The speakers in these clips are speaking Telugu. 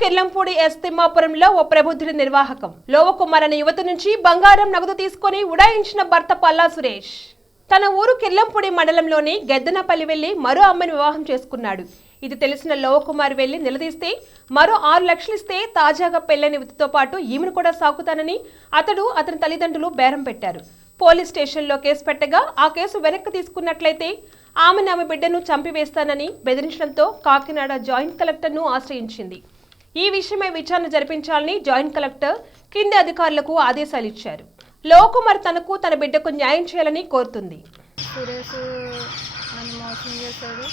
కిర్లంపూడి ఎస్ తిమ్మాపురంలో ఓ ప్రబుద్ధుడి నిర్వాహకం లోవకుమార్ అనే యువత నుంచి బంగారం నగదు తీసుకుని ఉడాయించిన భర్త పల్లా సురేష్ తన ఊరు కిర్లంపూడి మండలంలోని గెద్దనపల్లి వెళ్లి మరో అమ్మని వివాహం చేసుకున్నాడు. ఇది తెలిసిన లోవకుమార్ వెళ్లి నిలదీస్తే మరో 6 లక్షలు ఇస్తే తాజాగా పెళ్లైన యువతితో పాటు ఈమెను కూడా సాకుతానని అతని తల్లిదండ్రులు బేరం పెట్టారు. పోలీస్ స్టేషన్లో కేసు పెట్టగా ఆ కేసు వెనక్కి తీసుకున్నట్లయితే ఆమె బిడ్డను చంపివేస్తానని బెదిరించడంతో కాకినాడ జాయింట్ కలెక్టర్ను ఆశ్రయించింది. ఈ విషయమై విచారణ జరిపించాలని జాయింట్ కలెక్టర్ కింది అధికారులకు ఆదేశాలు ఇచ్చారు. లోవకుమార్ తనకు తన బిడ్డకు న్యాయం చేయాలని కోరుతుంది. సురేష్ నన్ను మోసం చేశాడు.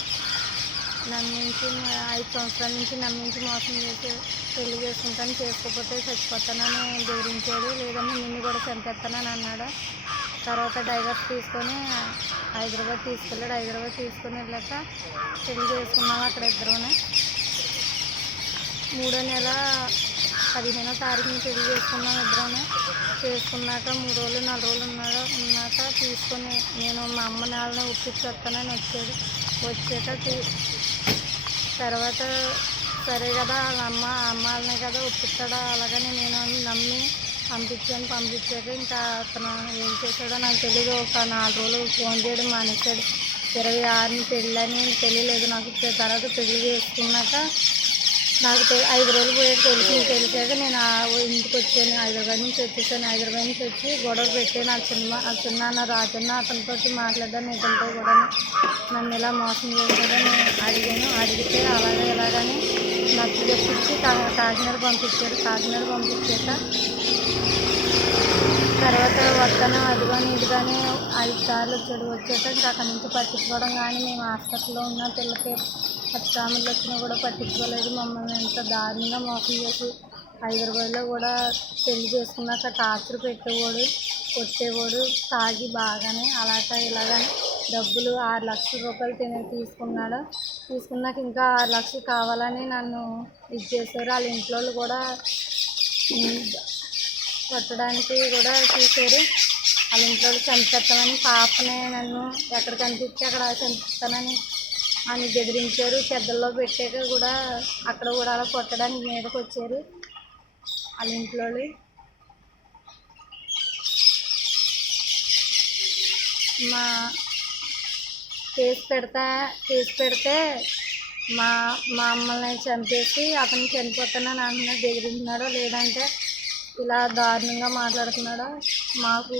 నమ్మించి 5 సంవత్సరాల నుంచి నమ్మించి మోసం చేసి పెళ్లి చేసుకుంటాను, చేసుకోకపోతే చచ్చిపోతానని బెదిరించాడు. లేదన్నా నిన్ను కూడా చంపేస్తానని అన్నాడు. తర్వాత డైవర్స్ తీసుకొని హైదరాబాద్ తీసుకెళ్ళాడు. హైదరాబాద్ తీసుకొని వెళ్ళాక పెళ్లి చేసుకున్నాము. అక్కడ ఇద్దరునే 3వ నెల 15వ తారీఖుని పెళ్లి చేసుకున్నాం. ఇద్దరునే చేసుకున్నాక 3 రోజులు 4 రోజులు ఉన్నాక తీసుకొని నేను మా అమ్మ నాన్నని ఒప్పించేస్తానని వచ్చాడు. వచ్చాక తర్వాత సరే కదా వాళ్ళ అమ్మాలనే కదా ఒప్పిస్తాడా అలాగని నేను నమ్మి పంపించాక ఇంకా అతను ఏం చేశాడో నాకు తెలియదు. ఒక 4 రోజులు ఫోన్ చేయడం మానేశాడు. 26ని పెళ్ళని తెలియలేదు నాకు. తర్వాత పెళ్లి చేసుకున్నాక నాకు 5 రోజులు పోయాక తెలిసాక నేను ఇంటికి వచ్చాను. హైదరాబాద్ నుంచి వచ్చేసాను. హైదరాబాద్ నుంచి వచ్చి గొడవ పెట్టాను. ఆ చిన్న రాజన్న అతనితో మాట్లాడాను. ఇతనితో కూడా నన్ను ఇలా మోసం చేశాడని అడిగాను. అడిగితే అలాగే ఇలాగని నచ్చి తెప్పించి కాకినాడ పంపించారు. కాకినాడ పంపించాక తర్వాత వస్తాను అది కానీ ఇది కానీ 5 సార్లు వచ్చాడు. వచ్చాక ఇంకా అక్కడి నుంచి పట్టించుకోవడం కానీ మేము హాస్పిటల్లో ఉన్న పిల్లకి 10 సార్లు వచ్చినా కూడా పట్టించుకోలేదు. మమ్మల్ని ఎంత దారుణంగా మోసం చేసి హైదరాబాద్లో కూడా పెళ్లి చేసుకున్నాక టార్చర్ పెట్టేవాడు, కొట్టేవాడు. తాగి బాగానే అలాగా ఇలాగని డబ్బులు 6 లక్షల రూపాయలు తీసుకున్నాడు. తీసుకున్నాక ఇంకా 6 లక్షలు కావాలని నన్ను ఇది చేశారు. వాళ్ళ ఇంట్లో కూడా కొట్టడానికి కూడా చూశారు. వాళ్ళ ఇంట్లో చంపేస్తామని పాపనే నన్ను ఎక్కడ కనిపిస్తే అక్కడ చంపిస్తానని అని బెదిరించారు. పెద్దల్లో పెట్టాక కూడా అక్కడ కూడా అలా కొట్టడానికి మీదకి వచ్చారు వాళ్ళ ఇంట్లో. మా కేసు పెడితే మా అమ్మల్ని చంపేసి అతను చనిపోతానని అంటున్నాడు, బెదిరింటున్నాడు. లేదంటే ఇలా దారుణంగా మాట్లాడుతున్నాడు. మాకు